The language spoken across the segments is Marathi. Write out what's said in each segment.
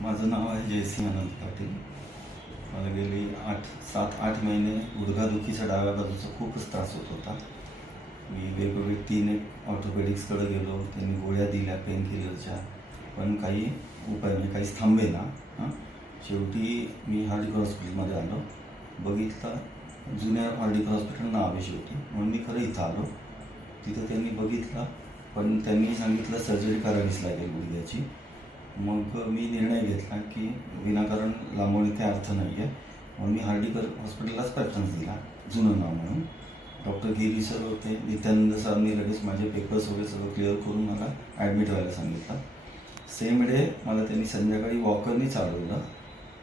माझं नाव आहे जयसिंग आनंद पाटील. मला गेली 7-8 महिने गुडघादुखीचा डाव्या बाजूचा खूपच त्रास होत होता. मी वेगवेगळे 3 ऑर्थोपेडिक्सकडे गेलो. त्यांनी गोळ्या दिल्या पेन किलरच्या, पण काही उपाय नाही, काहीच थांबे ना. शेवटी मी हार्डिकर हॉस्पिटलमध्ये आलो. बघितलं, जुन्या हार्डिकर हॉस्पिटल नावेशी होती, म्हणून मी खरं इथं आलो. तिथं त्यांनी बघितलं, पण त्यांनी सांगितलं सर्जरी करावीच लागेल गुडघ्याची. मग मी निर्णय घेतला की विनाकारण लांबवण्यात काही अर्थ नाही आहे, म्हणून मी हार्डिकर हॉस्पिटललाच प्रेफरन्स दिला, जुनं नाव म्हणून. डॉक्टर गिरी सर होते, नित्यानंद सरांनी लगेच माझे पेपर्स वगैरे सगळं क्लिअर करून मला ॲडमिट व्हायला सांगितलं. सेम डे मला त्यांनी संध्याकाळी वॉकरनी चालवलं.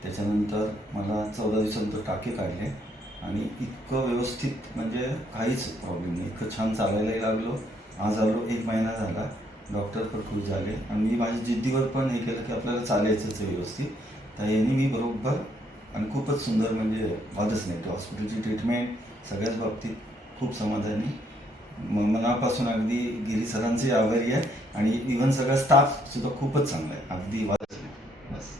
त्याच्यानंतर मला 14 दिवसानंतर टाके काढले आणि इतकं व्यवस्थित, म्हणजे काहीच प्रॉब्लेम नाही, इतकं छान चालायलाही लागलो. आज आलो 1 महिना झाला. डॉक्टर पण खुश झाले आणि मी माझ्या जिद्दीवर पण हे केलं की आपल्याला चालायचंच आहे व्यवस्थित. तर यांनी मी बरोबर आणि खूपच सुंदर, म्हणजे वादच नाही, हॉस्पिटलची ट्रीटमेंट सगळ्याच बाबतीत खूप समाधानी. मनापासून अगदी गिरी सरांचे आभारी आहे आणि इव्हन सगळा स्टाफसुद्धा खूपच चांगला आहे, अगदी वादच नाही. बस.